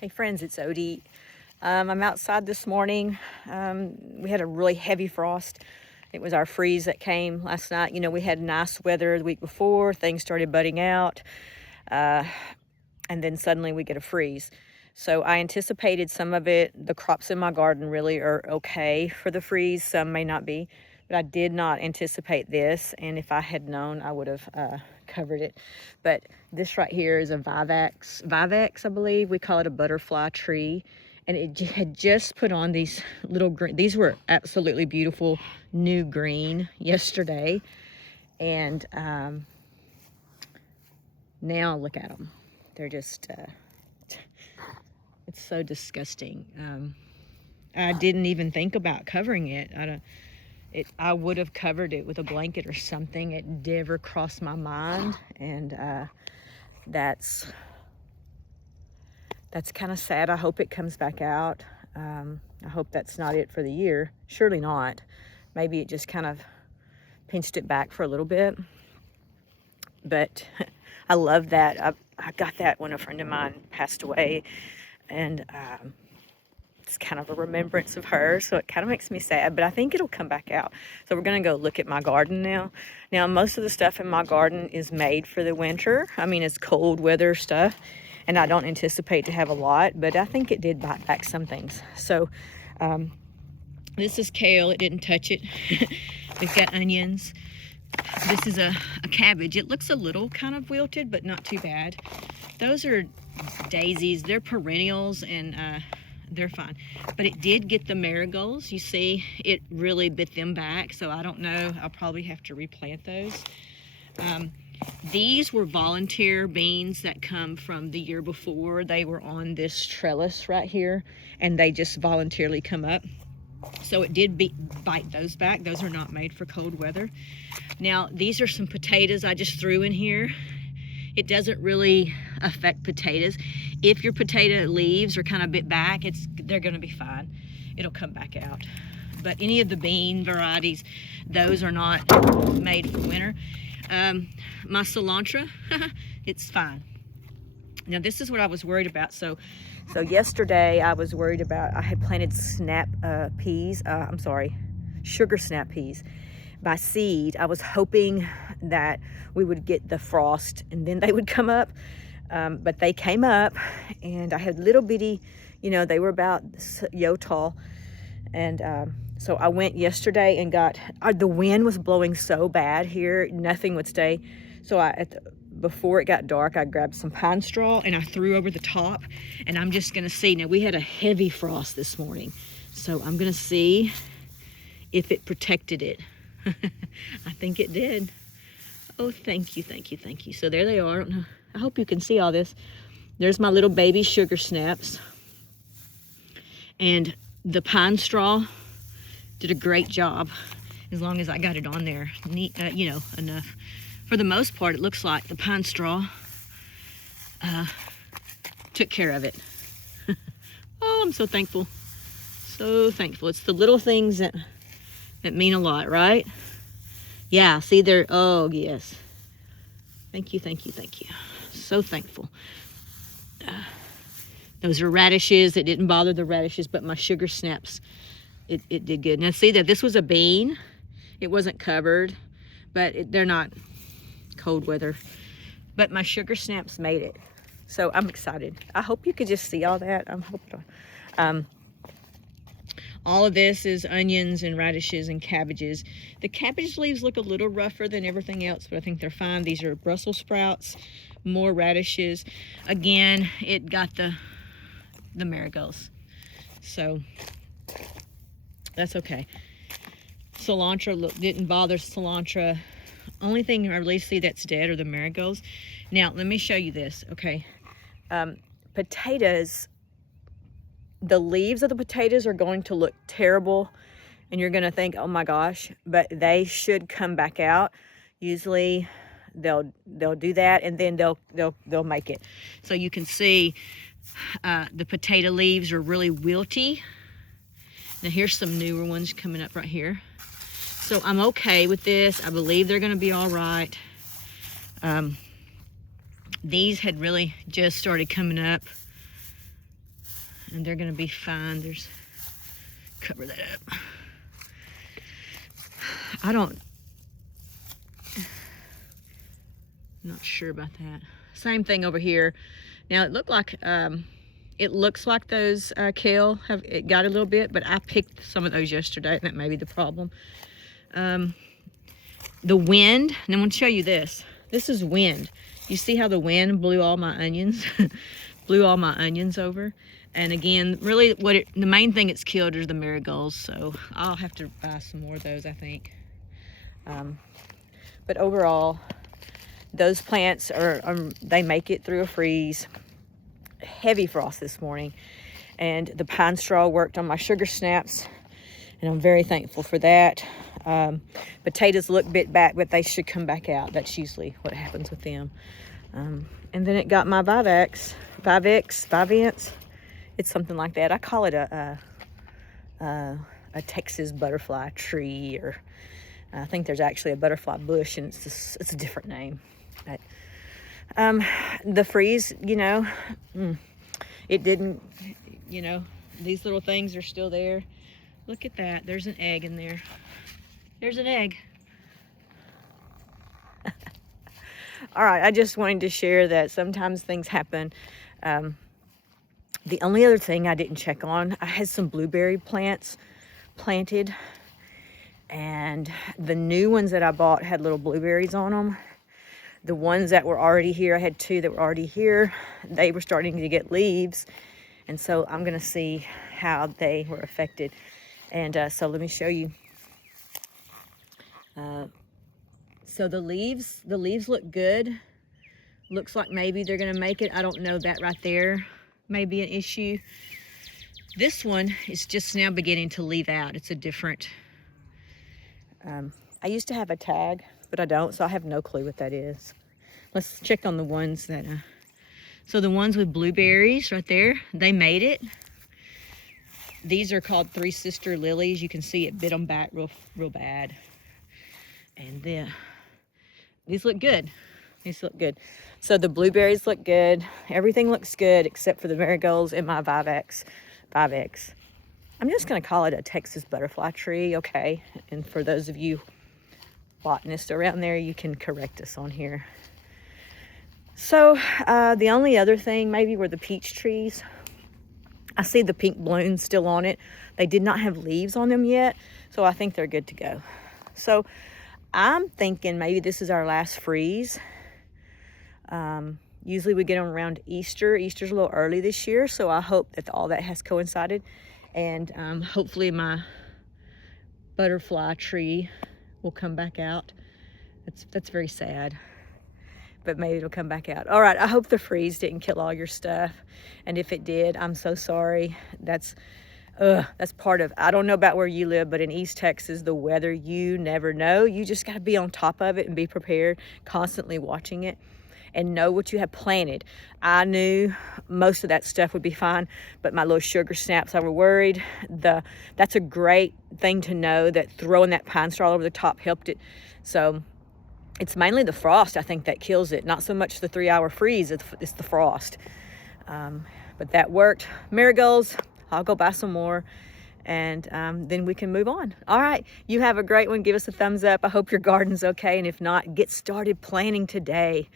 Hey friends, it's Odie. I'm outside this morning. We had a really heavy frost. It was our freeze that came last night. You know, we had nice weather the week before. Things started budding out. And then suddenly we get a freeze. So I anticipated some of it. The crops in my garden really are okay for the freeze. Some may not be. But I did not anticipate this. And if I had known, I would have covered it. But this right here is a Vivax, I believe. We call it a butterfly tree. And it had just put on these little green, these were absolutely beautiful new green yesterday. And now look at them. They're just, it's so disgusting. I didn't even think about covering it. I would have covered it with a blanket or something. It never crossed my mind, and that's kind of sad. I hope it comes back out. I hope that's not it for the year. Surely not. Maybe it just kind of pinched it back for a little bit. But I love that. I got that when a friend of mine passed away, and it's kind of a remembrance of her, so it kind of makes me sad, but I think it'll come back out. So we're gonna go look at my garden now. Now, most of the stuff in my garden is made for the winter. I mean, it's cold weather stuff, and I don't anticipate to have a lot, but I think it did bite back some things. So this is kale. It didn't touch it. We've got onions. This is a cabbage. It looks a little kind of wilted, but not too bad. Those are daisies. They're perennials, and they're fine. But it did get the marigolds. You see, it really bit them back, so I don't know. I'll probably have to replant those. These were volunteer beans that come from the year before. They were on this trellis right here, and they just voluntarily come up. So it did bite those back. Those are not made for cold weather. Now, these are some potatoes I just threw in here. It doesn't really affect potatoes. If your potato leaves are kind of bit back, they're gonna be fine. It'll come back out. But any of the bean varieties, those are not made for winter. My cilantro, it's fine. Now this is what I was worried about. So yesterday I was worried about, I had planted sugar snap peas by seed. I was hoping that we would get the frost and then they would come up, but they came up, and I had little bitty, you know, they were about yo tall, and so I went yesterday and got, the wind was blowing so bad here, nothing would stay. So before it got dark, I grabbed some pine straw and I threw over the top, and I'm just gonna see. Now, we had a heavy frost this morning, so I'm gonna see if it protected it. I think it did. Oh, thank you, thank you, thank you. So there they are. I hope you can see all this. There's my little baby sugar snaps. And the pine straw did a great job, as long as I got it on there, you know, enough. For the most part, it looks like the pine straw took care of it. Oh, I'm so thankful. So thankful. It's the little things that mean a lot, right? Yeah, see there, oh yes. Thank you, thank you, thank you. So thankful. Those are radishes. It didn't bother the radishes, but my sugar snaps, it did good. Now see that this was a bean. It wasn't covered, but they're not cold weather. But my sugar snaps made it. So I'm excited. I hope you could just see all that. I'm hoping. All of this is onions and radishes and cabbages. The cabbage leaves look a little rougher than everything else, but I think they're fine. These are Brussels sprouts, more radishes. Again, it got the marigolds. So that's okay. Cilantro didn't bother cilantro. Only thing I really see that's dead are the marigolds. Now, let me show you this, okay? Potatoes, the leaves of the potatoes are going to look terrible, and you're gonna think, oh my gosh, but they should come back out. Usually they'll do that, and then they'll make it. So you can see the potato leaves are really wilty. Now here's some newer ones coming up right here. So I'm okay with this. I believe they're gonna be all right. These had really just started coming up and they're gonna be fine. Cover that up. Not sure about that. Same thing over here. Now it looks like those kale it got a little bit, but I picked some of those yesterday, and that may be the problem. The wind, and I'm going to show you this. This is wind. You see how the wind blew all my onions, blew all my onions over. And again, really, the main thing it's killed is the marigolds. So I'll have to buy some more of those, I think. But overall, those plants they make it through a freeze. Heavy frost this morning, and the pine straw worked on my sugar snaps, and I'm very thankful for that. Potatoes look bit back, but they should come back out. That's usually what happens with them. And then it got my Vivex. It's something like that. I call it a Texas butterfly tree, or I think there's actually a butterfly bush, and it's a different name. But the freeze, it didn't, these little things are still there. Look at that. There's an egg in there. There's an egg. All right, I just wanted to share that sometimes things happen. The only other thing I didn't check on, I had some blueberry plants planted, and the new ones that I bought had little blueberries on them. The ones that were already here, I had 2 that were already here, they were starting to get leaves, and so I'm gonna see how they were affected. And so let me show you. So the leaves look good. Looks like maybe they're gonna make it. I don't know, that right there may be an issue. This one is just now beginning to leave out. It's a different, I used to have a tag, but I don't, so I have no clue what that is. Let's check on the ones that, so the ones with blueberries right there, they made it. These are called Three Sister Lilies. You can see it bit them back real bad. And then, these look good. These look good. So the blueberries look good. Everything looks good except for the marigolds and my Vivex. I'm just gonna call it a Texas butterfly tree, okay? And for those of you botanists around there, you can correct us on here. So the only other thing maybe were the peach trees. I see the pink blooms still on it. They did not have leaves on them yet, so I think they're good to go. So I'm thinking maybe this is our last freeze. Usually we get them around Easter. Easter's a little early this year, so I hope that all that has coincided. And hopefully my butterfly tree will come back out. That's very sad, but maybe it'll come back out. All right, I hope the freeze didn't kill all your stuff. And if it did, I'm so sorry. That's part of, I don't know about where you live, but in East Texas, the weather, you never know. You just got to be on top of it and be prepared, constantly watching it, and know what you have planted. I knew most of that stuff would be fine, but my little sugar snaps, I were worried. That's a great thing to know, that throwing that pine straw over the top helped it. So it's mainly the frost, I think, that kills it. Not so much the 3-hour freeze, it's the frost. But that worked. Marigolds, I'll go buy some more, and then we can move on. All right, you have a great one. Give us a thumbs up. I hope your garden's okay, and if not, get started planting today.